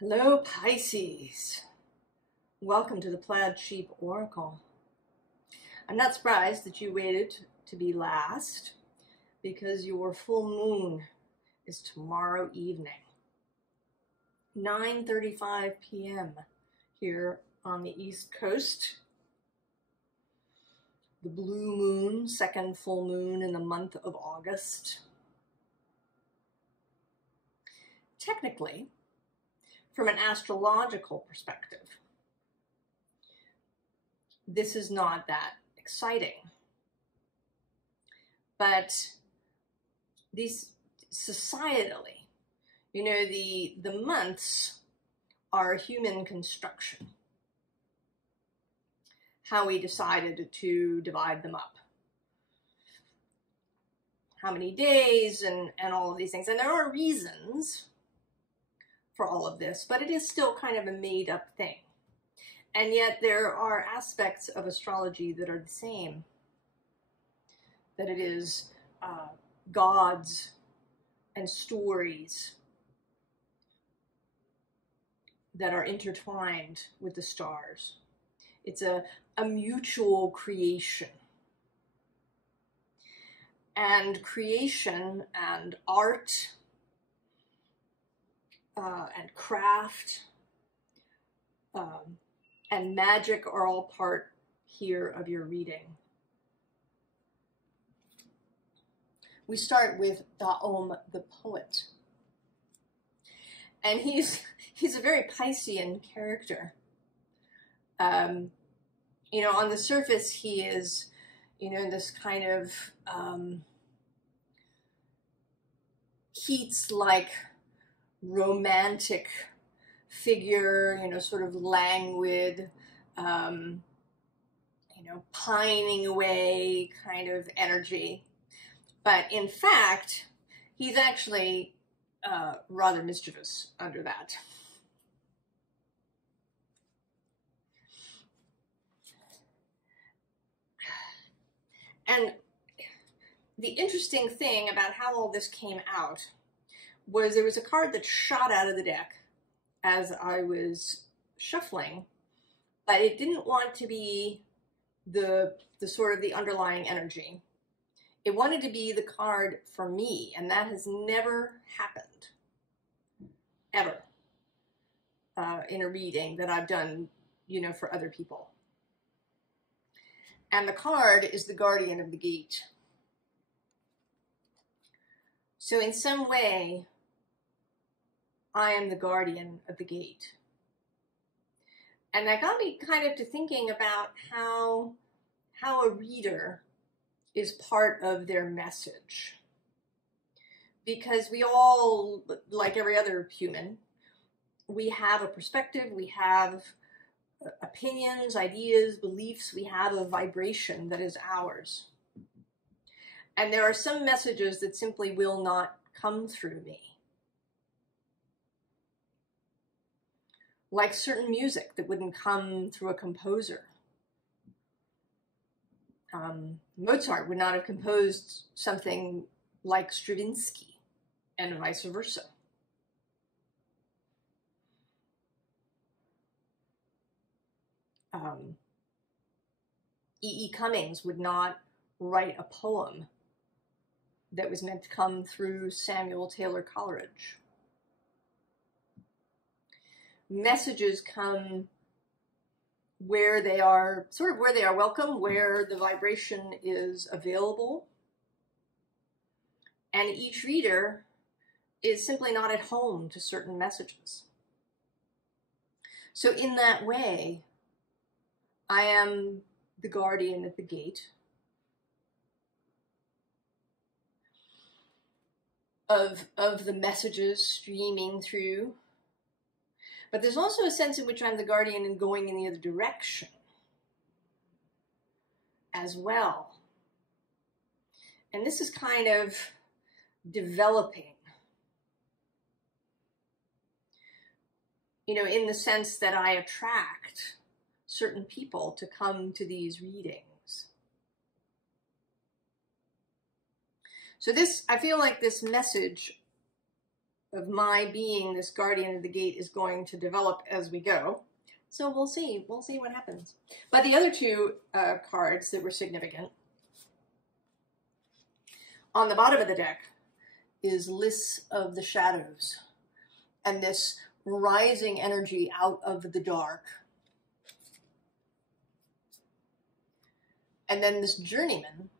Hello, Pisces. Welcome to the Plaid Sheep Oracle. I'm not surprised that you waited to be last because your full moon is tomorrow evening, 9:35 p.m. here on the East Coast. The blue moon, second full moon in the month of August. Technically, from an astrological perspective, this is not that exciting. But these societally, the months are human construction. How we decided to divide them up. How many days and all of these things. And there are reasons for all of this, but it is still kind of a made-up thing. And yet there are aspects of astrology that are the same. That it is gods and stories that are intertwined with the stars. It's a mutual creation. And creation and art and craft and magic are all part here of your reading. We start with Daom the poet. And he's a very Piscean character. On the surface he is, this kind of Keats-like romantic figure, sort of languid, pining away kind of energy. But in fact, he's actually rather mischievous under that. And the interesting thing about how all this came out was there was a card that shot out of the deck as I was shuffling, but it didn't want to be the sort of the underlying energy. It wanted to be the card for me, and that has never happened, ever, in a reading that I've done, for other people. And the card is the guardian of the gate. So in some way, I am the guardian of the gate. And that got me kind of to thinking about how a reader is part of their message. Because we all, like every other human, we have a perspective, we have opinions, ideas, beliefs, we have a vibration that is ours. And there are some messages that simply will not come through me. Like certain music that wouldn't come through a composer. Mozart would not have composed something like Stravinsky, and vice versa. E.E. Cummings would not write a poem that was meant to come through Samuel Taylor Coleridge. Messages come where they are, sort of where they are welcome, where the vibration is available. And each reader is simply not at home to certain messages. So in that way, I am the guardian at the gate of the messages streaming through. But there's also a sense in which I'm the guardian and going in the other direction as well. And this is kind of developing, in the sense that I attract certain people to come to these readings. So I feel like this message my being this guardian of the gate is going to develop as we go. So we'll see what happens. But the other two cards that were significant on the bottom of the deck is Lists of the Shadows, and this rising energy out of the dark. And then this journeyman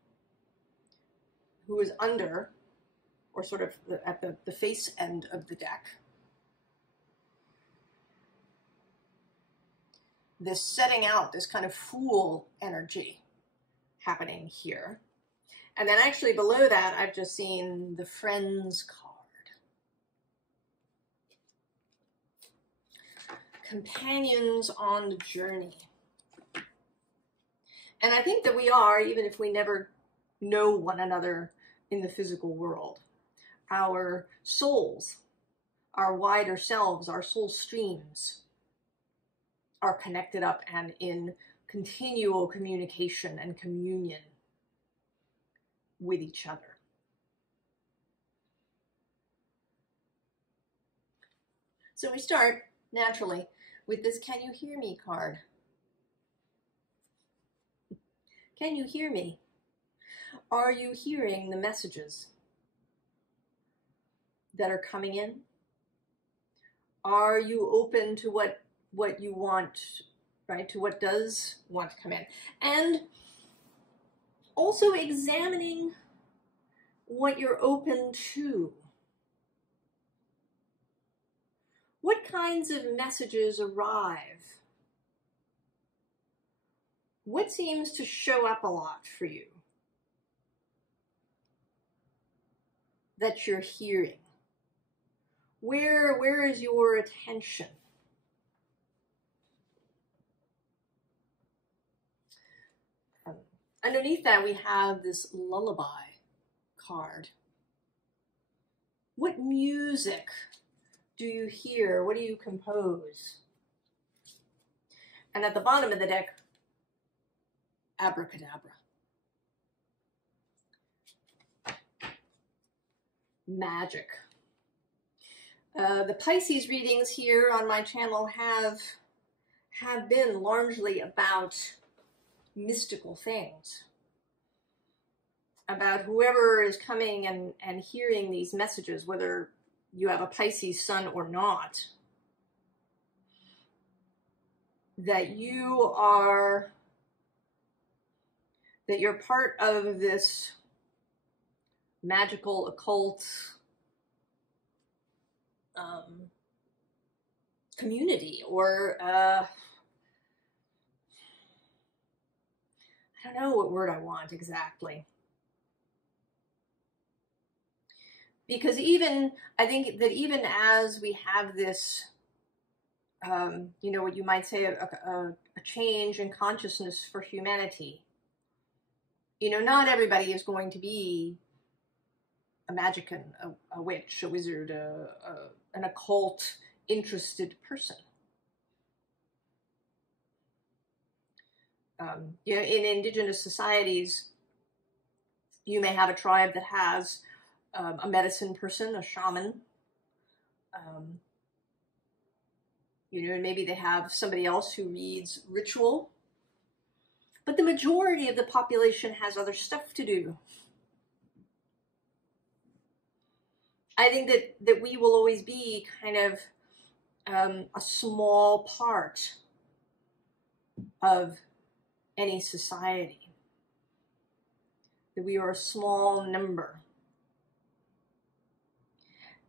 who is under, or sort of at the face end of the deck. This setting out, this kind of fool energy happening here. And then actually below that, I've just seen the Friends card. Companions on the journey. And I think that we are, even if we never know one another in the physical world. Our souls, our wider selves, our soul streams are connected up and in continual communication and communion with each other. So we start naturally with this Can You Hear Me card. Can you hear me? Are you hearing the messages that are coming in? Are you open to what you want, right? To what does want to come in? And also examining what you're open to. What kinds of messages arrive? What seems to show up a lot for you that you're hearing? Where is your attention? Underneath that, we have this lullaby card. What music do you hear? What do you compose? And at the bottom of the deck, abracadabra. Magic. The Pisces readings here on my channel have been largely about mystical things, about whoever is coming and hearing these messages, whether you have a Pisces sun or not, that you're part of this magical occult community, or I don't know what word I want exactly. Because I think that even as we have this, you know, what you might say a change in consciousness for humanity, you know, not everybody is going to be a magician, a witch, a wizard, an occult interested person. You know, in indigenous societies, you may have a tribe that has a medicine person, a shaman. You know, and maybe they have somebody else who reads ritual. But the majority of the population has other stuff to do. I think that we will always be kind of a small part of any society. That we are a small number.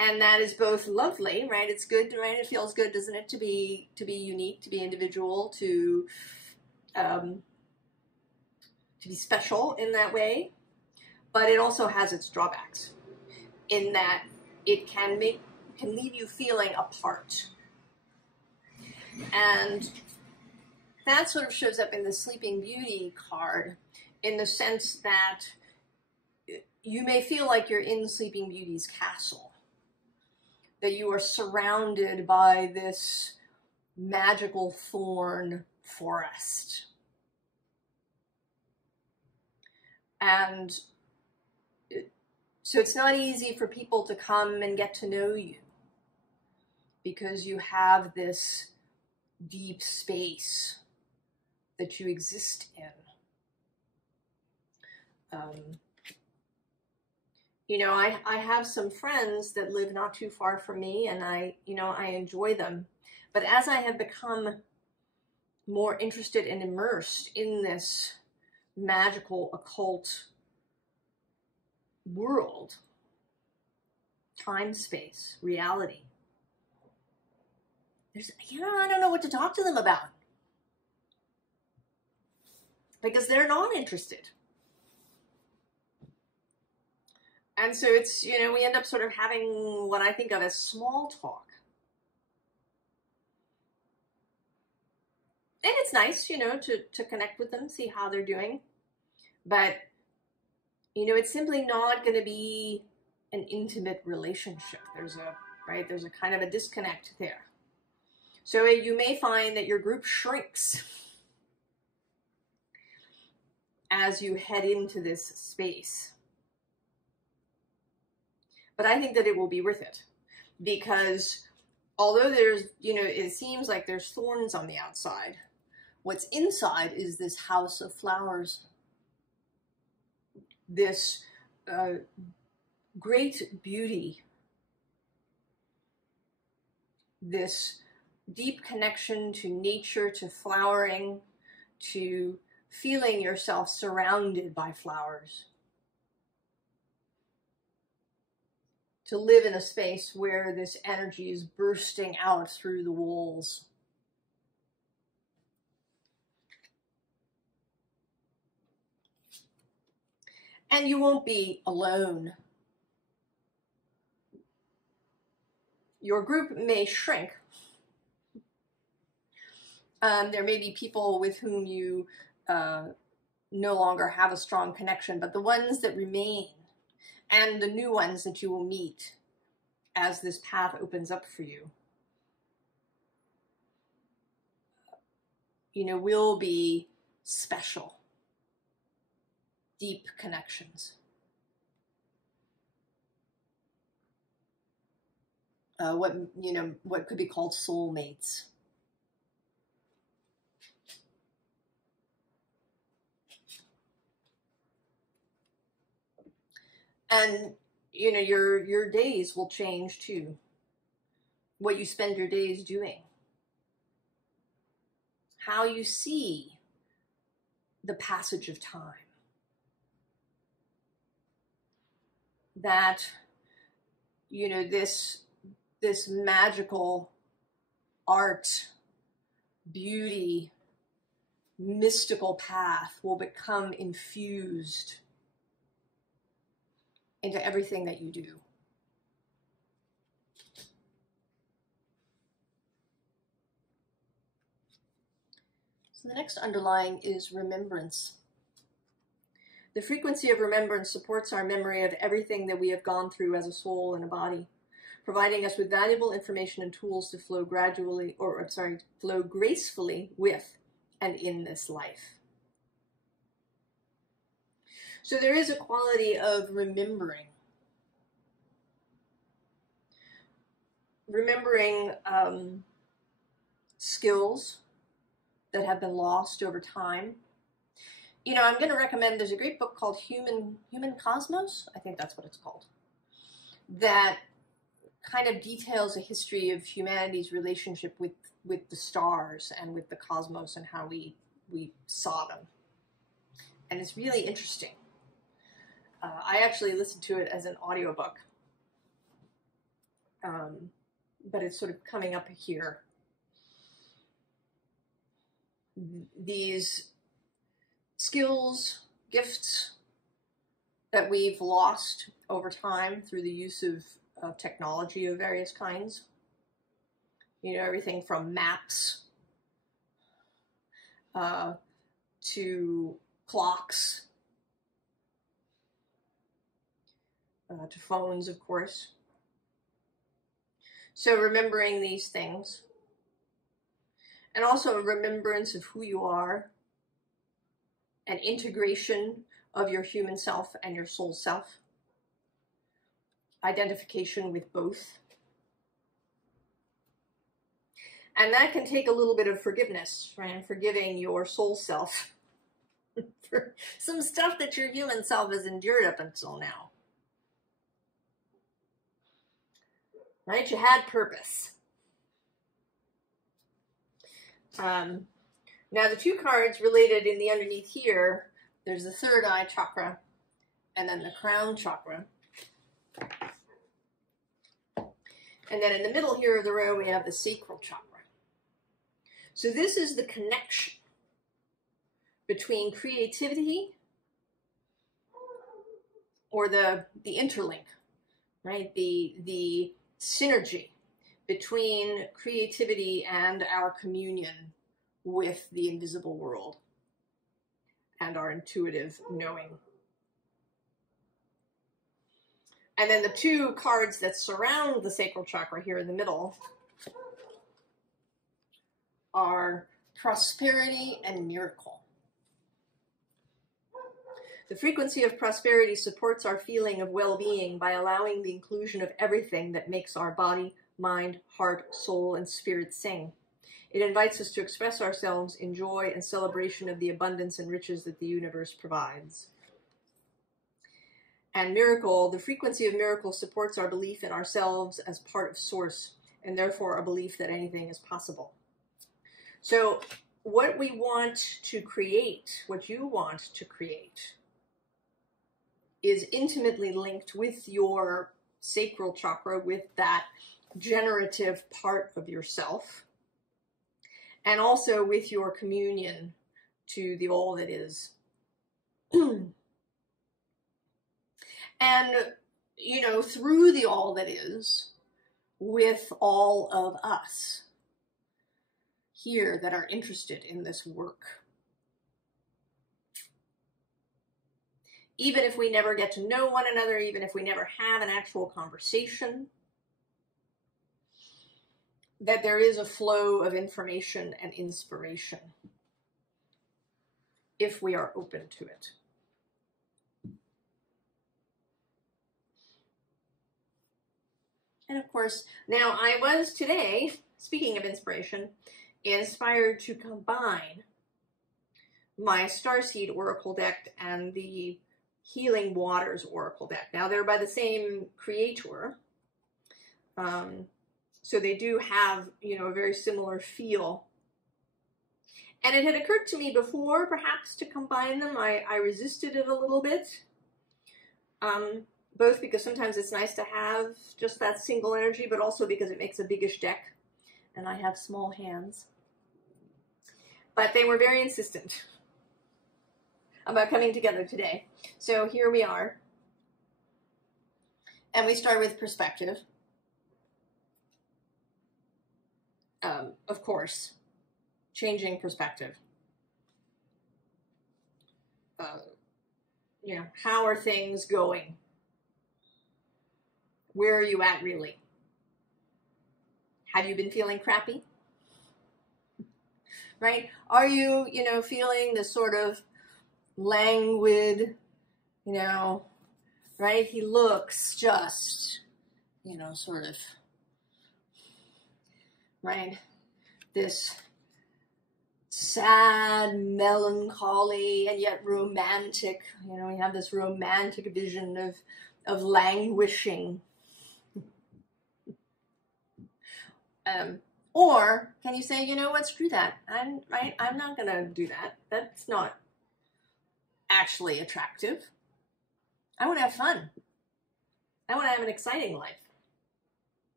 And that is both lovely, right? It's good, right? It feels good, doesn't it, to be unique, to be individual, to be special in that way. But it also has its drawbacks, in that it can leave you feeling apart. And that sort of shows up in the Sleeping Beauty card, in the sense that you may feel like you're in Sleeping Beauty's castle, that you are surrounded by this magical thorn forest. And so it's not easy for people to come and get to know you. because you have this deep space that you exist in. You know, I have some friends that live not too far from me, and I enjoy them. But as I have become more interested and immersed in this magical, occult world, time, space, reality, I don't know what to talk to them about, because they're not interested. And so it's, we end up sort of having what I think of as small talk. And it's nice, to connect with them, see how they're doing. But, it's simply not going to be an intimate relationship. There's a kind of a disconnect there. So you may find that your group shrinks as you head into this space. But I think that it will be worth it, because although there's, it seems like there's thorns on the outside, what's inside is this house of flowers, this great beauty, this deep connection to nature, to flowering, to feeling yourself surrounded by flowers. To live in a space where this energy is bursting out through the walls. And you won't be alone. Your group may shrink. There may be people with whom you no longer have a strong connection, but the ones that remain, and the new ones that you will meet as this path opens up for you, will be special, deep connections. What could be called soulmates. And, your days will change too. What you spend your days doing. How you see the passage of time. That, this magical art, beauty, mystical path will become infused into everything that you do. So the next underlying is remembrance. The frequency of remembrance supports our memory of everything that we have gone through as a soul and a body, providing us with valuable information and tools to flow gracefully with and in this life. So there is a quality of remembering. Remembering skills that have been lost over time. I'm going to recommend, there's a great book called Human Cosmos, I think that's what it's called, that kind of details a history of humanity's relationship with the stars and with the cosmos and how we saw them. And it's really interesting. I actually listened to it as an audiobook, but it's sort of coming up here. These skills, gifts that we've lost over time through the use of technology of various kinds. Everything from maps to clocks, to phones, of course. So remembering these things, and also a remembrance of who you are, an integration of your human self and your soul self, identification with both. And that can take a little bit of forgiveness, right? Forgiving your soul self for some stuff that your human self has endured up until now. Right? You had purpose. Now the two cards related in the underneath here, there's the third eye chakra and then the crown chakra. And then in the middle here of the row, we have the sacral chakra. So this is the connection between creativity, or the interlink, right? The synergy between creativity and our communion with the invisible world and our intuitive knowing. And then the two cards that surround the sacral chakra here in the middle are prosperity and miracle. The frequency of prosperity supports our feeling of well-being by allowing the inclusion of everything that makes our body, mind, heart, soul, and spirit sing. It invites us to express ourselves in joy and celebration of the abundance and riches that the universe provides. And miracle, the frequency of miracle supports our belief in ourselves as part of source, and therefore a belief that anything is possible. So what we want to create, what you want to create, is intimately linked with your sacral chakra, with that generative part of yourself, and also with your communion to the all that is. And, you know, through the all that is, with all of us here that are interested in this work. Even if we never get to know one another, even if we never have an actual conversation, that there is a flow of information and inspiration if we are open to it. And of course, now I was today, speaking of inspiration, inspired to combine my Starseed Oracle deck and the Healing Waters Oracle deck. Now they're by the same creator, so they do have, you know, a very similar feel. And it had occurred to me before, perhaps, to combine them. I resisted it a little bit, both because sometimes it's nice to have just that single energy, but also because it makes a biggish deck, and I have small hands. But they were very insistent about coming together today. So here we are. And we start with perspective. Of course, changing perspective. You know, how are things going? Where are you at, really? Have you been feeling crappy? Right? Are you, you know, feeling this sort of languid, you know, right? He looks just, you know, sort of, right? This sad, melancholy, and yet romantic, you know, we have this romantic vision of languishing. Or can you say, you know what, screw that. I'm not going to do that. That's not actually attractive. I want to have fun. I want to have an exciting life.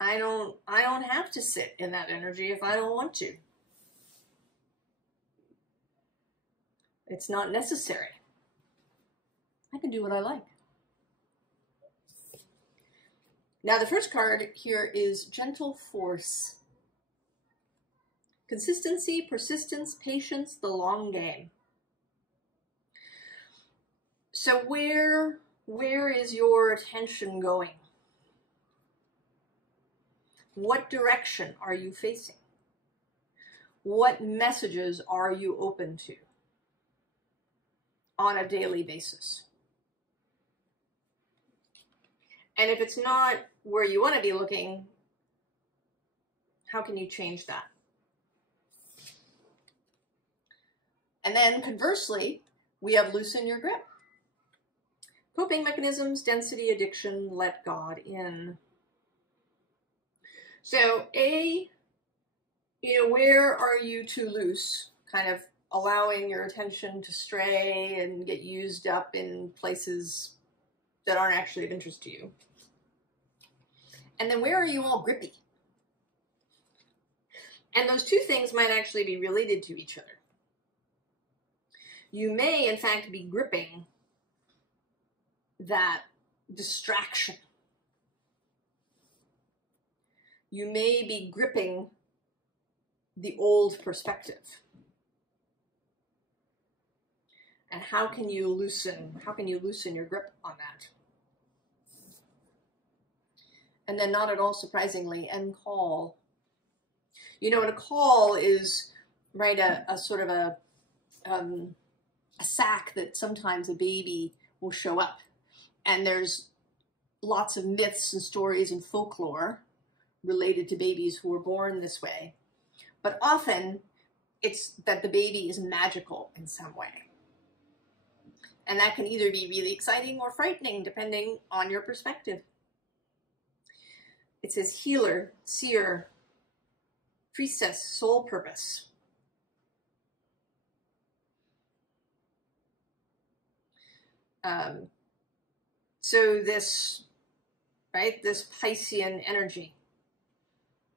I don't have to sit in that energy if I don't want to. It's not necessary. I can do what I like. Now the first card here is Gentle Force. Consistency, persistence, patience, the long game. So where is your attention going? What direction are you facing? What messages are you open to on a daily basis? And if it's not where you want to be looking, How can you change that? And then conversely, we have loosen your grip. Coping mechanisms, density, addiction, let God in. So where are you too loose? Kind of allowing your attention to stray and get used up in places that aren't actually of interest to you. And then where are you all grippy? And those two things might actually be related to each other. You may, in fact, be gripping that distraction. You may be gripping the old perspective. And how can you loosen your grip on that? And then, not at all surprisingly, and call. You know, and a call is, right, a sort of a sack that sometimes a baby will show up. And there's lots of myths and stories and folklore related to babies who were born this way. But often, it's that the baby is magical in some way. And that can either be really exciting or frightening, depending on your perspective. It says healer, seer, priestess, soul purpose. So this Piscean energy,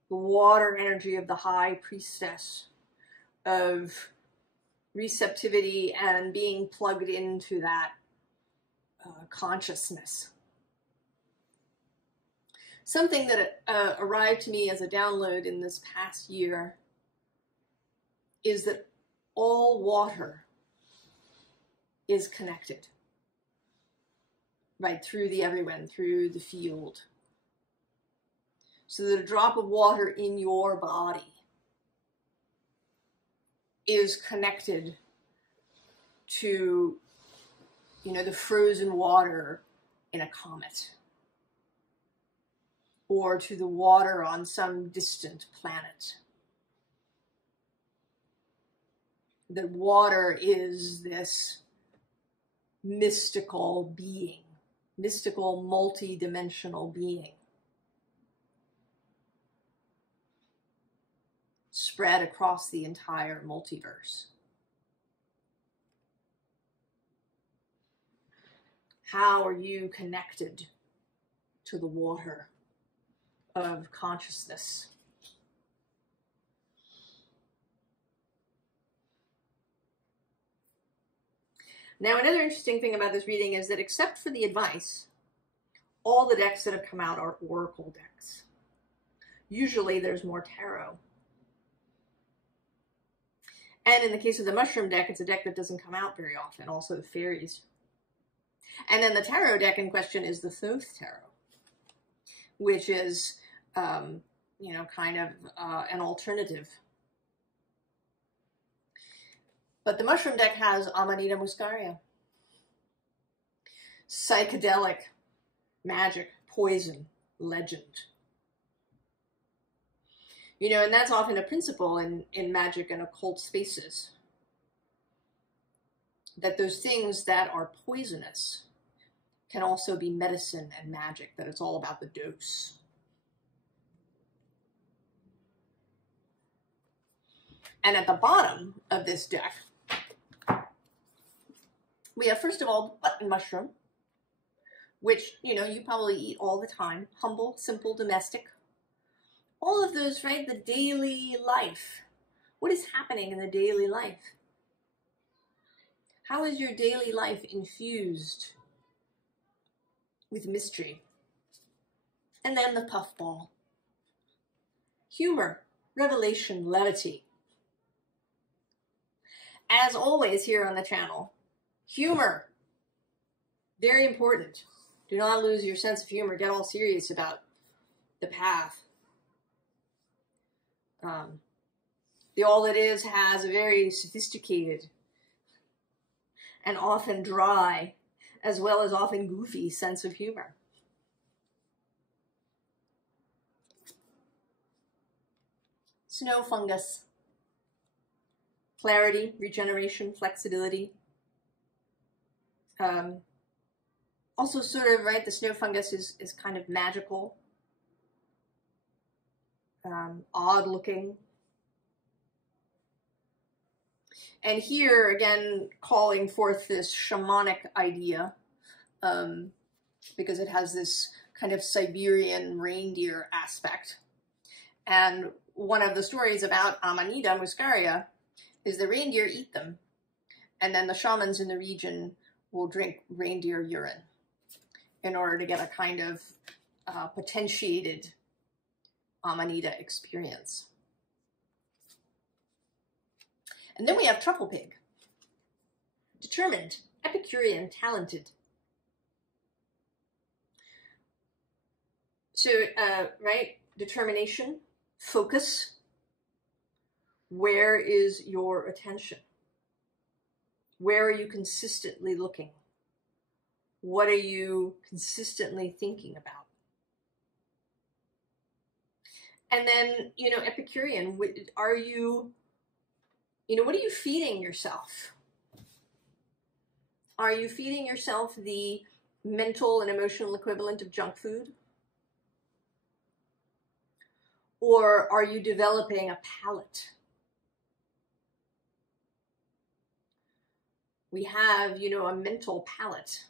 the water energy of the high priestess, of receptivity and being plugged into that consciousness. Something that arrived to me as a download in this past year is that all water is connected, right, through the everyone, through the field. So that a drop of water in your body is connected to, the frozen water in a comet, or to the water on some distant planet. That water is this mystical being, mystical multi-dimensional being, spread across the entire multiverse. How are you connected to the water of consciousness? Now, another interesting thing about this reading is that except for the advice, all the decks that have come out are oracle decks. Usually there's more tarot. And in the case of the mushroom deck, it's a deck that doesn't come out very often, also the fairies. And then the tarot deck in question is the Thoth Tarot, which is, kind of an alternative. But the mushroom deck has Amanita muscaria. Psychedelic, magic, poison, legend. And that's often a principle in magic and occult spaces. That those things that are poisonous can also be medicine and magic, that it's all about the dose. And at the bottom of this deck, we have, first of all, button mushroom, which, you probably eat all the time. Humble, simple, domestic. All of those, right? The daily life. What is happening in the daily life? How is your daily life infused with mystery? And then the puffball. Humor, revelation, levity. As always here on the channel, humor, very important. Do not lose your sense of humor. Get all serious about the path. The All It Is has a very sophisticated and often dry, as well as often goofy sense of humor. snow fungus. Clarity, regeneration, flexibility. Also sort of, right, the snow fungus is kind of magical, odd looking. And here, again, calling forth this shamanic idea, because it has this kind of Siberian reindeer aspect. And one of the stories about Amanita muscaria is the reindeer eat them, and then the shamans in the region will drink reindeer urine in order to get a kind of potentiated Amanita experience. And then we have truffle pig. Determined, Epicurean, talented. So, right, determination, focus. Where is your attention? Where are you consistently looking? What are you consistently thinking about? And then, you know, Epicurean, are you, what are you feeding yourself? Are you feeding yourself the mental and emotional equivalent of junk food? Or are you developing a palate? We have, a mental palate,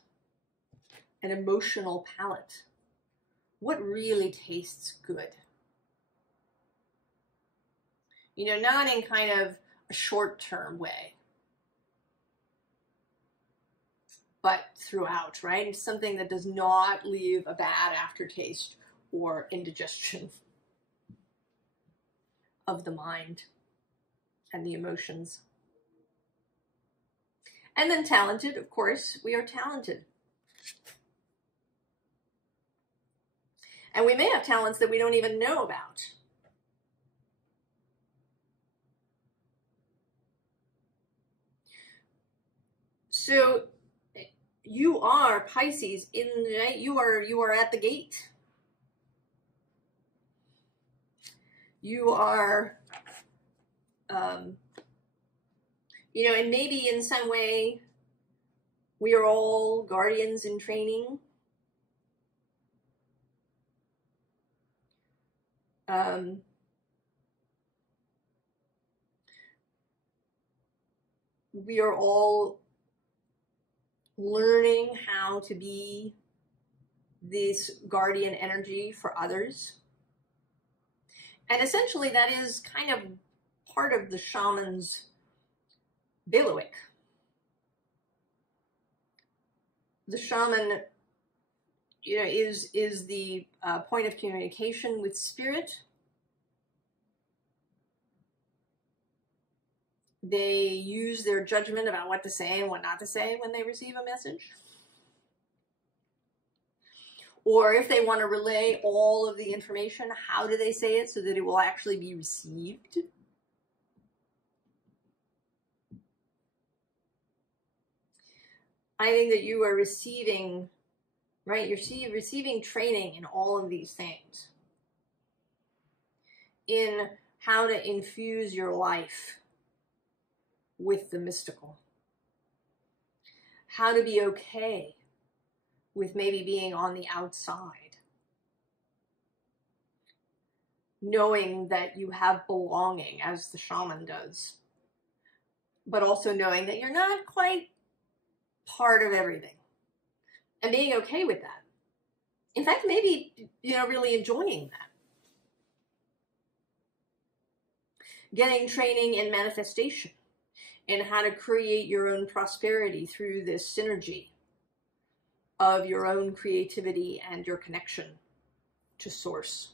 an emotional palate. What really tastes good? Not in kind of a short-term way, but throughout, right? It's something that does not leave a bad aftertaste or indigestion of the mind and the emotions. And then talented, of course, we are talented. And we may have talents that we don't even know about. So you are Pisces, you are at the gate. You are, and maybe in some way we are all guardians in training. We are all learning how to be this guardian energy for others. And essentially that is kind of part of the shaman's bailiwick. The shaman, is the point of communication with spirit. They use their judgment about what to say and what not to say when they receive a message. Or if they want to relay all of the information, how do they say it so that it will actually be received? I think that you are receiving, right? You're receiving training in all of these things. In how to infuse your life with the mystical. How to be okay with maybe being on the outside. Knowing that you have belonging, as the shaman does. But also knowing that you're not quite part of everything. And being okay with that. In fact, maybe, really enjoying that. Getting training in manifestation. And how to create your own prosperity through this synergy of your own creativity and your connection to source.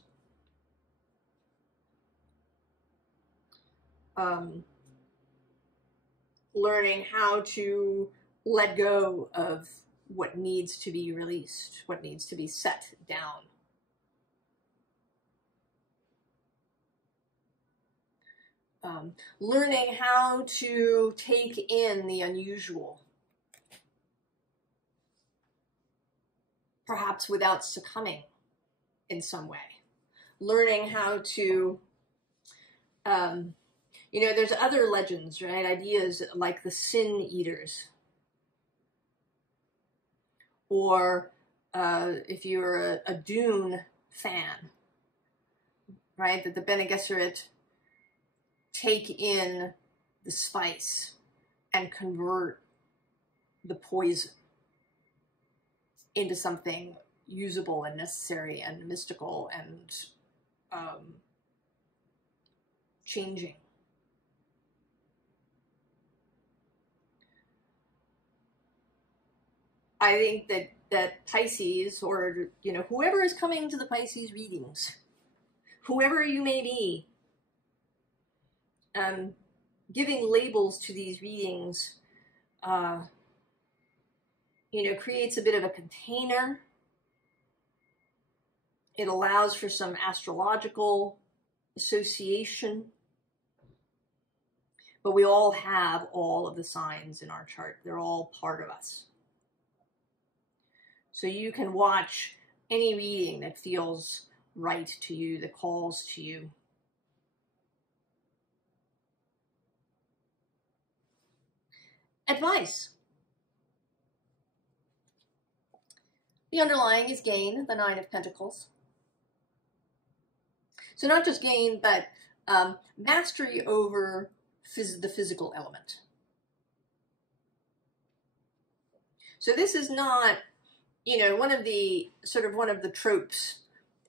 Learning how to let go of what needs to be released, what needs to be set down. Learning how to take in the unusual, perhaps without succumbing in some way. Learning how to You know, there's other legends, right? Ideas like the sin eaters. Or if you're a Dune fan, right? That the Bene Gesserit take in the spice and convert the poison into something usable and necessary and mystical and changing. I think that Pisces, or, you know, whoever is coming to the Pisces readings, whoever you may be, giving labels to these readings, you know, creates a bit of a container. It allows for some astrological association. But we all have all of the signs in our chart. They're all part of us. So you can watch any reading that feels right to you, that calls to you. Advice. The underlying is gain, the Nine of Pentacles. So not just gain, but mastery over the physical element. So this is not, you know, one of the tropes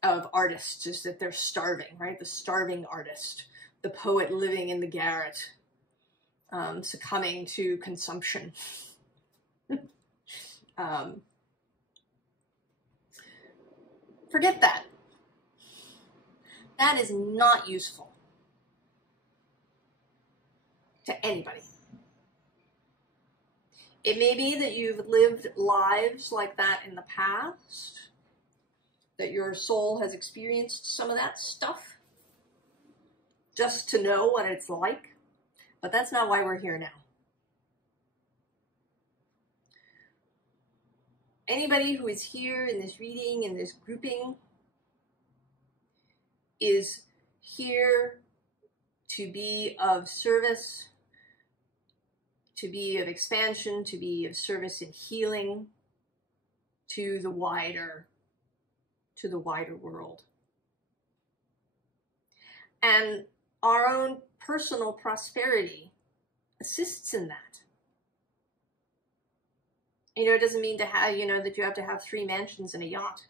of artists is that they're starving, right? The starving artist, the poet living in the garret, succumbing to consumption. Forget that. That is not useful to anybody. It may be that you've lived lives like that in the past, that your soul has experienced some of that stuff, just to know what it's like, but that's not why we're here now. Anybody who is here in this reading, in this grouping, is here to be of service, to be of expansion, to be of service and healing to the wider world. And our own personal prosperity assists in that. You know, it doesn't mean to have, you know, that you have to have 3 mansions and a yacht,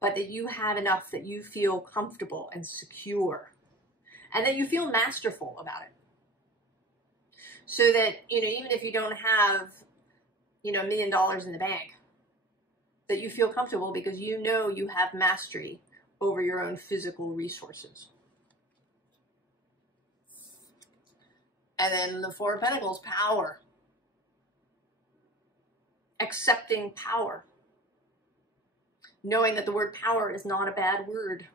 but that you have enough that you feel comfortable and secure, and that you feel masterful about it. So that, you know, even if you don't have, you know, $1 million in the bank, that you feel comfortable because you know you have mastery over your own physical resources. And then the Four of Pentacles, power. Accepting power. Knowing that the word power is not a bad word.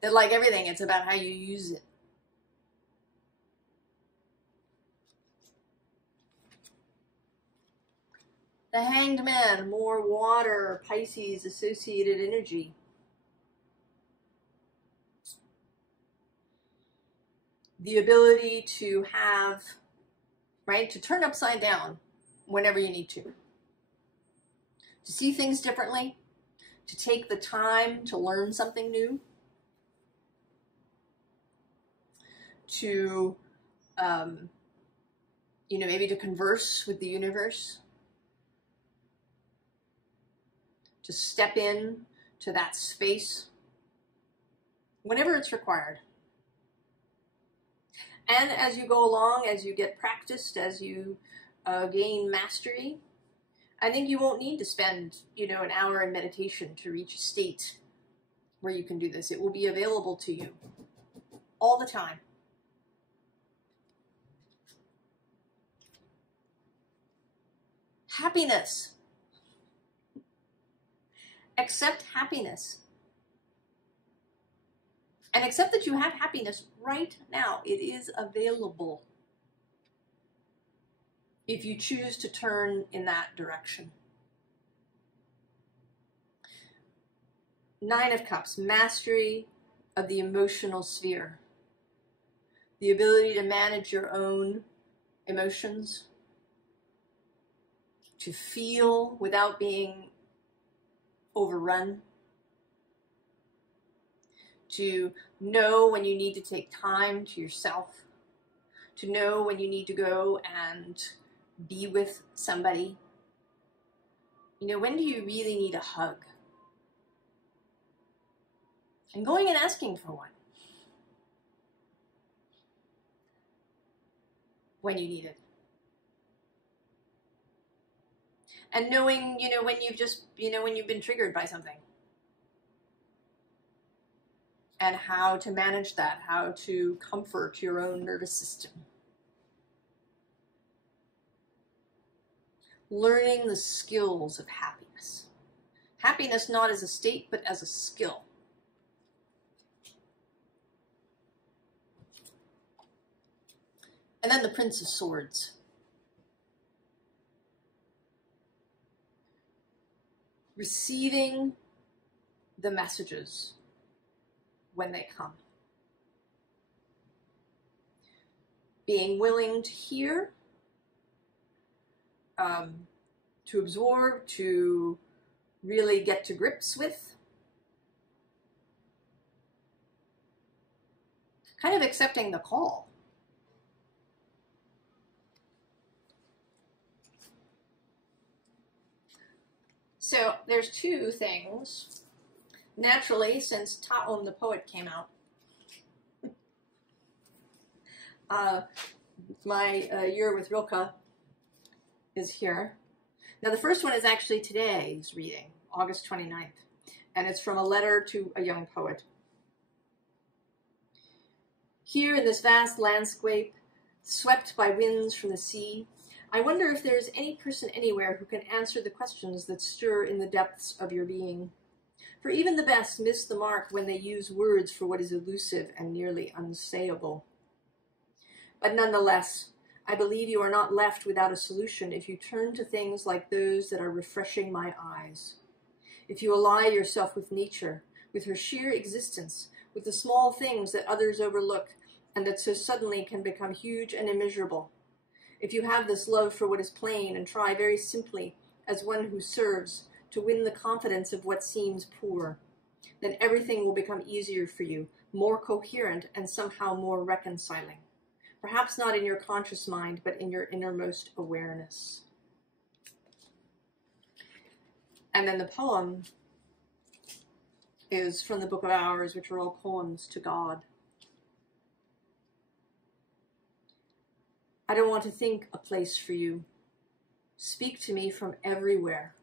That, like everything, it's about how you use it. The Hanged Man, more water, Pisces associated energy. The ability to have, right, to turn upside down whenever you need to see things differently, to take the time to learn something new, to, you know, maybe to converse with the universe, to step in to that space whenever it's required. And as you go along, as you get practiced, as you gain mastery, I think you won't need to spend, you know, an hour in meditation to reach a state where you can do this. It will be available to you all the time. Happiness. Accept happiness. And accept that you have happiness right now. It is available if you choose to turn in that direction. Nine of Cups, mastery of the emotional sphere. The ability to manage your own emotions, to feel without being overrun, to know when you need to take time to yourself, to know when you need to go and be with somebody. You know, when do you really need a hug? And going and asking for one when you need it. And knowing, you know, when you've just, you know, when you've been triggered by something. And how to manage that, how to comfort your own nervous system. Learning the skills of happiness. Happiness not as a state, but as a skill. And then the Prince of Swords. Receiving the messages when they come. Being willing to hear, to absorb, to really get to grips with. Kind of accepting the call. So there's two things. Naturally, since Ta'um the Poet came out, my Year with Rilke is here. Now the first one is actually today's reading, August 29th, and it's from a letter to a young poet. Here in this vast landscape, swept by winds from the sea, I wonder if there is any person anywhere who can answer the questions that stir in the depths of your being. For even the best miss the mark when they use words for what is elusive and nearly unsayable. But nonetheless, I believe you are not left without a solution if you turn to things like those that are refreshing my eyes. If you ally yourself with nature, with her sheer existence, with the small things that others overlook and that so suddenly can become huge and immeasurable. If you have this love for what is plain and try very simply, as one who serves, to win the confidence of what seems poor, then everything will become easier for you, more coherent and somehow more reconciling. Perhaps not in your conscious mind, but in your innermost awareness. And then the poem is from the Book of Hours, which are all poems to God. I don't want to think a place for you. Speak to me from everywhere.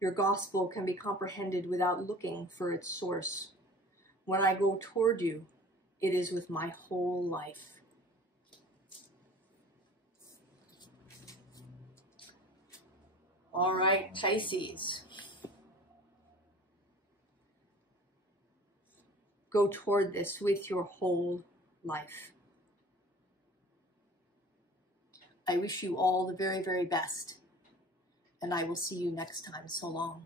Your gospel can be comprehended without looking for its source. When I go toward you, it is with my whole life. All right, Pisces. Go toward this with your whole life. I wish you all the very, very best, and I will see you next time. So long.